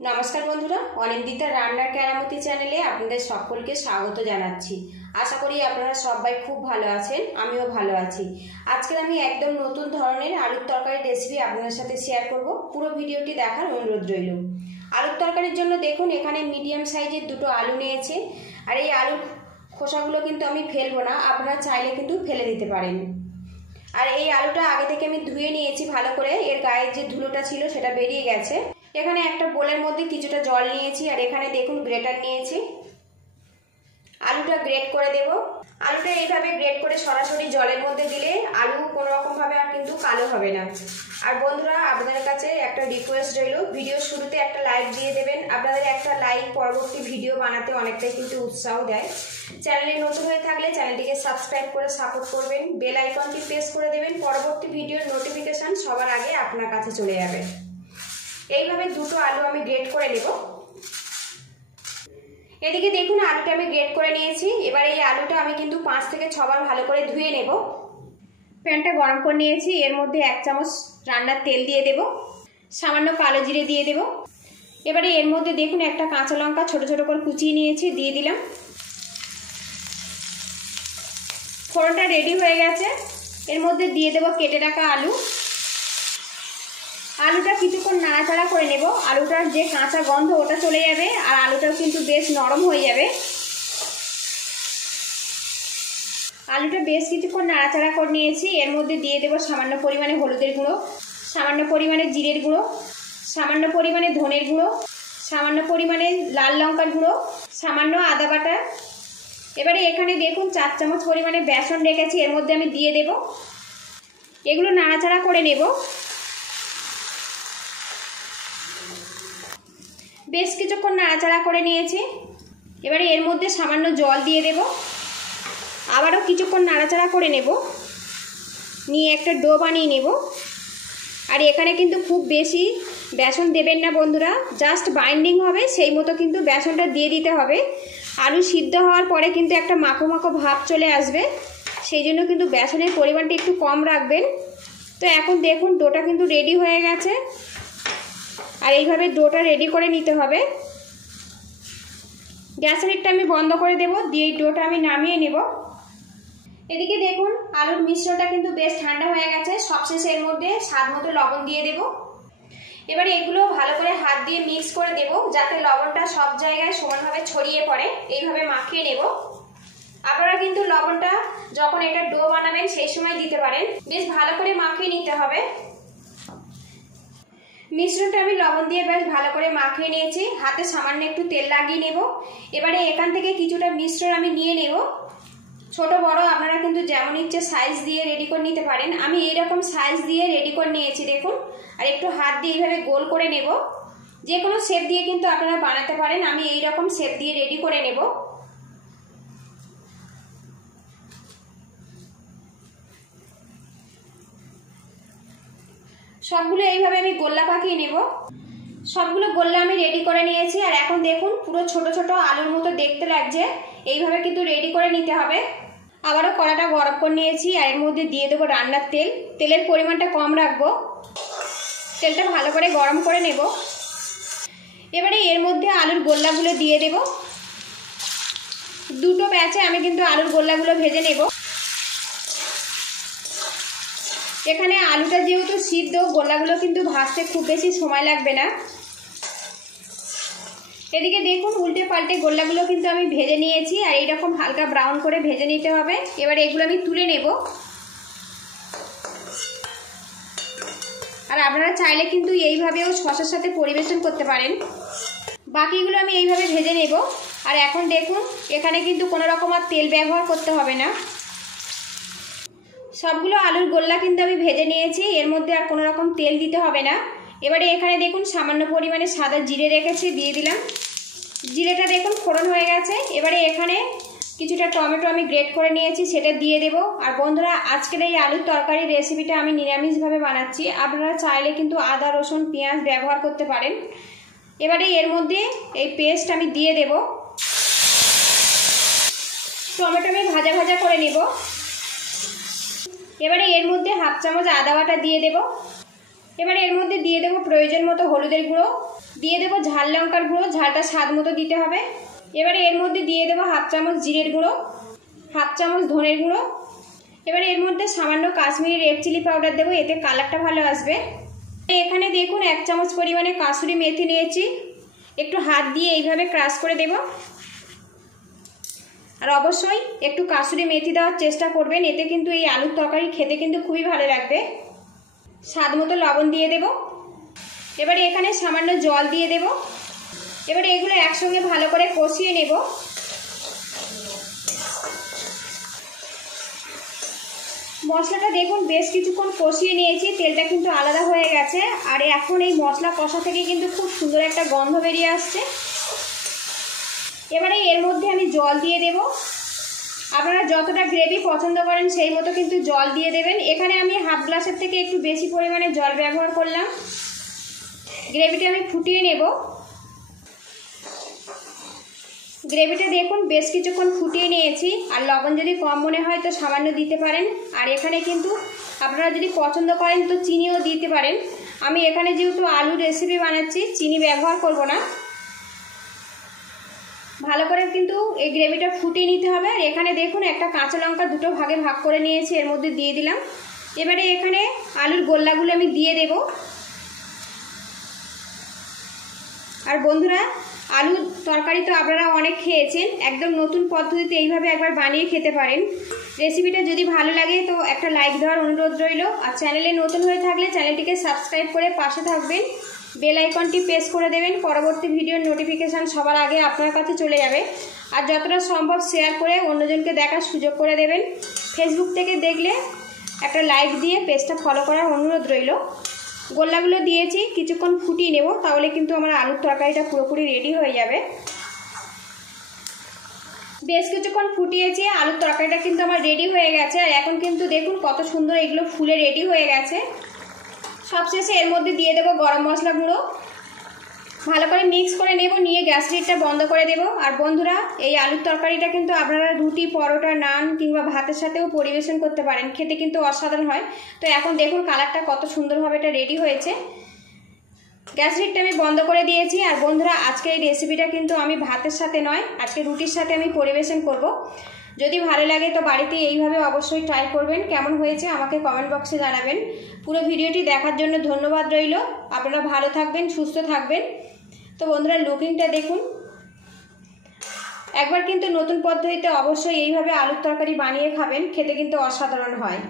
নমস্কার বন্ধুরা, অনিন্দিতা রান্নার কেরামতি চ্যানেলে আপনাদের সকলকে স্বাগত জানাচ্ছি। আশা করি আপনারা সবাই খুব ভালো আছেন, আমিও ভালো আছি। আজকে আমি একদম নতুন ধরনের আলুর তরকারির রেসিপি আপনাদের সাথে শেয়ার করব। পুরো ভিডিওটি দেখার অনুরোধ রইল। আলুর তরকারির জন্য দেখুন এখানে মিডিয়াম সাইজের দুটো আলু নিয়েছে। আর এই আলুর খোসাগুলো কিন্তু আমি ফেলবো না, আপনারা চাইলে কিন্তু ফেলে দিতে পারেন। আর এই আলুটা আগে থেকে আমি ধুয়ে নিয়েছি ভালো করে, এর গায়ের যে ধুলোটা ছিল সেটা বেরিয়ে গেছে। এখানে একটা বোলের মধ্যে কিছুটা জল নিয়েছি, আর এখানে দেখুন গ্রেটার নিয়েছি। আলুটা গ্রেট করে দেব। আলুটা এইভাবে গ্রেট করে সরাসরি জলের মধ্যে দিলে আলু কোনো রকম ভাবে আর কিন্তু কালো হবে না। আর বন্ধুরা, আপনাদের কাছে একটা রিকোয়েস্ট রইল, ভিডিওর শুরুতে একটা লাইক দিয়ে দেবেন। আপনাদের একটা লাইক পরবর্তী ভিডিও বানাতে অনেকটাই কিন্তু উৎসাহ দেয়। চ্যানেলে নতুন হয়ে থাকলে চ্যানেলটিকে সাবস্ক্রাইব করে সাপোর্ট করবেন, বেল আইকনটি প্রেস করে দেবেন, পরবর্তী ভিডিওর নোটিফিকেশন সবার আগে আপনার কাছে চলে যাবে। এইভাবে দুটো আলু আমি গ্রেট করে নেব। এদিকে দেখুন আলুটা আমি গ্রেট করে নিয়েছি। এবার এই আলুটা আমি কিন্তু 5 থেকে 6 বার ভালো করে ধুয়ে নেব। প্যানটা গরম করে নিয়েছি, এর মধ্যে 1 চামচ রান্নার তেল দিয়ে দেব, সামান্য কালো জিরে দিয়ে দেব। এবারে এর মধ্যে দেখুন একটা কাঁচা লঙ্কা ছোট ছোট করে কুচিয়ে নিয়েছি, দিয়ে দিলাম। ফোড়নটা রেডি হয়ে গেছে, এর মধ্যে দিয়ে দেব কেটে রাখা আলু। আলুটা কিছুক্ষণ নাড়াচাড়া করে নেব, আলুটার যে কাঁচা গন্ধ ওটা চলে যাবে, আর আলুটাও কিন্তু বেশ নরম হয়ে যাবে। আলুটা বেশ কিছুক্ষণ নাড়াচাড়া করে নিয়েছি, এর মধ্যে দিয়ে দেব সামান্য পরিমাণে হলুদের গুঁড়ো, সামান্য পরিমাণে জিরের গুঁড়ো, সামান্য পরিমাণে ধনের গুঁড়ো, সামান্য পরিমাণে লাল লঙ্কার গুঁড়ো, সামান্য আদা বাটা। এবারে এখানে দেখুন 4 চামচ পরিমাণে বেসন রেখেছি, এর মধ্যে আমি দিয়ে দেব। এগুলো নাড়াচাড়া করে নেব। বেশ কিছুক্ষণ নাড়াচাড়া করে নিয়েছি। এবারে এর মধ্যে সামান্য জল দিয়ে দেব, আবারও কিছুক্ষণ নাড়াচাড়া করে নেব, নিয়ে একটা ডো বানিয়ে নেব। আর এখানে কিন্তু খুব বেশি বেসন দেবেন না বন্ধুরা, জাস্ট বাইন্ডিং হবে সেই মতো কিন্তু বেসনটা দিয়ে দিতে হবে। আলু সিদ্ধ হওয়ার পরে কিন্তু একটা মাখো মাখো ভাব চলে আসবে, সেই জন্য কিন্তু বেসনের পরিমাণটা একটু কম রাখবেন। তো এখন দেখুন ডোটা কিন্তু রেডি হয়ে গেছে, আর এইভাবে ডোটা রেডি করে নিতে হবে। গ্যাসের হিটটা আমি বন্ধ করে দেব, দিয়ে এই ডোটা আমি নামিয়ে নেব। এদিকে দেখুন আলুর মিশ্রণটা কিন্তু বেশ ঠান্ডা হয়ে গেছে। সবশেষে এর মধ্যে স্বাদ মতো লবণ দিয়ে দেব। এবারে এগুলো ভালো করে হাত দিয়ে মিক্স করে দেব, যাতে লবণটা সব জায়গায় সমানভাবে ছড়িয়ে পড়ে। এইভাবে মাখিয়ে নেব। আপনারা কিন্তু লবণটা যখন এটা ডো বানাবেন সেই সময় দিতে পারেন। বেশ ভালো করে মাখিয়ে নিতে হবে। মিশ্রণটা আমি লবণ দিয়ে বেশ ভালো করে মাখিয়ে নিয়েছি, হাতে সামান্য একটু তেল লাগিয়ে নেব। এবারে এখান থেকে কিছুটা মিশ্রণ আমি নিয়ে নেব। ছোট বড় আপনারা কিন্তু যেমন ইচ্ছে সাইজ দিয়ে রেডি করে নিতে পারেন। আমি এইরকম সাইজ দিয়ে রেডি করে নিয়েছি দেখুন। আর একটু হাত দিয়ে এইভাবে গোল করে নেব। যে কোনো শেপ দিয়ে কিন্তু আপনারা বানাতে পারেন, আমি এইরকম শেপ দিয়ে রেডি করে নেব। সবগুলো এইভাবে আমি গোল্লা পাকিয়ে নেব। সবগুলো গোল্লা আমি রেডি করে নিয়েছি। আর এখন দেখুন পুরো ছোট ছোট আলুর মতো দেখতে লাগছে, এইভাবে কিন্তু রেডি করে নিতে হবে। আবারও কড়াটা গরম করে নিয়েছি, আর এর মধ্যে দিয়ে দেবো রান্নার তেল। তেলের পরিমাণটা কম রাখবো, তেলটা ভালো করে গরম করে নেব। এবারে এর মধ্যে আলুর গোল্লাগুলো দিয়ে দেব। দুটো ব্যাচে আমি কিন্তু আলুর গোল্লাগুলো ভেজে নেব। এখানে আলুটা যেহেতু সিদ্ধ, গোল্লাগুলো কিন্তু ভাজতে খুব বেশি সময় লাগবে না। এদিকে দেখুন উল্টে পাল্টে গোল্লাগুলো কিন্তু আমি ভেজে নিয়েছি, আর এইরকম হালকা ব্রাউন করে ভেজে নিতে হবে। এবারে এগুলো আমি তুলে নেব। আর আপনারা চাইলে কিন্তু এইভাবেও শসার সাথে পরিবেশন করতে পারেন। বাকিগুলো আমি এইভাবে ভেজে নেব। আর এখন দেখুন এখানে কিন্তু কোনো রকম আর তেল ব্যবহার করতে হবে না। সবগুলো আলুর গোল্লা কিন্তু আমি ভেজে নিয়েছি, এর মধ্যে আর কোনো রকম তেল দিতে হবে না। এবারে এখানে দেখুন সামান্য পরিমাণে সাদা জিরে রেখেছি, দিয়ে দিলাম। জিরেটা দেখুন ফোড়ন হয়ে গেছে। এবারে এখানে কিছুটা টমেটো আমি গ্রেট করে নিয়েছি, সেটা দিয়ে দেব। আর বন্ধুরা, আজকের এই আলুর তরকারি রেসিপিটা আমি নিরামিষভাবে বানাচ্ছি, আপনারা চাইলে কিন্তু আদা রসুন পেঁয়াজ ব্যবহার করতে পারেন। এবারে এর মধ্যে এই পেস্ট আমি দিয়ে দেব। টমেটো আমি ভাজা ভাজা করে নেব। এবারে এর মধ্যে 1/2 চামচ আদা বাটা দিয়ে দেব। এবারে এর মধ্যে দিয়ে দেব প্রয়োজন মতো হলুদের গুঁড়ো, দিয়ে দেবো ঝাল লঙ্কার গুঁড়ো, ঝালটা স্বাদ মতো দিতে হবে। এবারে এর মধ্যে দিয়ে দেবো 1/2 চামচ জিরের গুঁড়ো, 1/2 চামচ ধনের গুঁড়ো। এবারে এর মধ্যে সামান্য কাশ্মীরি রেড চিলি পাউডার দেবো, এতে কালারটা ভালো আসবে। এখানে দেখুন 1 চামচ পরিমাণে কাসুরি মেথি নিয়েছি, একটু হাত দিয়ে এইভাবে ক্রাশ করে দেব। আর অবশ্যই একটু কাসুরি মেথি দেওয়ার চেষ্টা করবেন, এতে কিন্তু এই আলুর তরকারি খেতে কিন্তু খুবই ভালো লাগবে। স্বাদ মতো লবণ দিয়ে দেব। এবারে এখানে সামান্য জল দিয়ে দেব। এবারে এগুলো একসঙ্গে ভালো করে কষিয়ে নেব। মশলাটা দেখুন বেশ কিছুক্ষণ কষিয়ে নিয়েছি, তেলটা কিন্তু আলাদা হয়ে গেছে। আর এখন এই মশলা কষা থেকে কিন্তু খুব সুন্দর একটা গন্ধ বেরিয়ে আসছে। এবারে এর মধ্যে আমি জল দিয়ে দেব। আপনারা যতটা গ্রেভি পছন্দ করেন সেই মতো কিন্তু জল দিয়ে দেবেন। এখানে আমি 1/2 গ্লাসের থেকে একটু বেশি পরিমাণে জল ব্যবহার করলাম। গ্রেভিটা আমি ফুটিয়ে নেব। গ্রেভিটা দেখুন বেশ কিছুক্ষণ ফুটিয়ে নিয়েছি। আর লবণ যদি কম মনে হয় তো সামান্য দিতে পারেন। আর এখানে কিন্তু আপনারা যদি পছন্দ করেন তো চিনিও দিতে পারেন। আমি এখানে যেহেতু আলুর রেসিপি বানাচ্ছি চিনি ব্যবহার করব না। ভালো করে কিন্তু এই গ্রেভিটা ফুটিয়ে নিতে হবে। আর এখানে দেখুন একটা কাঁচা লঙ্কা 2 ভাগে ভাগ করে নিয়েছি, এর মধ্যে দিয়ে দিলাম। এবারে এখানে আলুর গোল্লাগুলো আমি দিয়ে দেব। আর বন্ধুরা, আলুর তরকারি তো আপনারা অনেক খেয়েছেন, একদম নতুন পদ্ধতিতে এইভাবে একবার বানিয়ে খেতে পারেন। রেসিপিটা যদি ভালো লাগে তো একটা লাইক দেওয়ার অনুরোধ রইল। আর চ্যানেলে নতুন হয়ে থাকলে চ্যানেলটিকে সাবস্ক্রাইব করে পাশে থাকবেন, বেল আইকনটি প্রেস করে দেবেন, পরবর্তী ভিডিওর নোটিফিকেশান সবার আগে আপনার কাছে চলে যাবে। আর যতটা সম্ভব শেয়ার করে অন্যজনকে দেখার সুযোগ করে দেবেন। ফেসবুক থেকে দেখলে একটা লাইক দিয়ে পেজটা ফলো করার অনুরোধ রইল। গোল্লাগুলো দিয়েছি, কিছুক্ষণ ফুটিয়ে নেব, তাহলে কিন্তু আমার আলুর তরকারিটা পুরোপুরি রেডি হয়ে যাবে। বেশ কিছুক্ষণ ফুটিয়েছি, আলুর তরকারিটা কিন্তু আমার রেডি হয়ে গেছে। আর এখন কিন্তু দেখুন কত সুন্দর এগুলো ফুলে রেডি হয়ে গেছে। সবশেষে এর মধ্যে দিয়ে দেবো গরম মশলা গুঁড়ো। ভালো করে মিক্স করে নেব, নিয়ে গ্যাস লিডটা বন্ধ করে দেব। আর বন্ধুরা, এই আলুর তরকারিটা কিন্তু আপনারা রুটি, পরোটা, নান কিংবা ভাতের সাথেও পরিবেশন করতে পারেন, খেতে কিন্তু অসাধারণ হয়। তো এখন দেখুন কালারটা কত সুন্দরভাবে এটা রেডি হয়েছে। গ্যাস লিডটা আমি বন্ধ করে দিয়েছি। আর বন্ধুরা, আজকে এই রেসিপিটা কিন্তু আমি ভাতের সাথে নয়, আজকে রুটির সাথে আমি পরিবেশন করব। যদি ভালো লাগে তো বাড়িতে এইভাবে অবশ্যই ট্রাই করবেন। কেমন হয়েছে আমাকে কমেন্ট বক্সে জানাবেন। পুরো ভিডিওটি দেখার জন্য ধন্যবাদ রইল। আপনারা ভালো থাকবেন, সুস্থ থাকবেন। তো বন্ধুরা, লুকিংটা দেখুন। একবার কিন্তু নতুন পদ্ধতিতে অবশ্যই এইভাবে আলুর তরকারি বানিয়ে খাবেন, খেতে কিন্তু অসাধারণ হয়।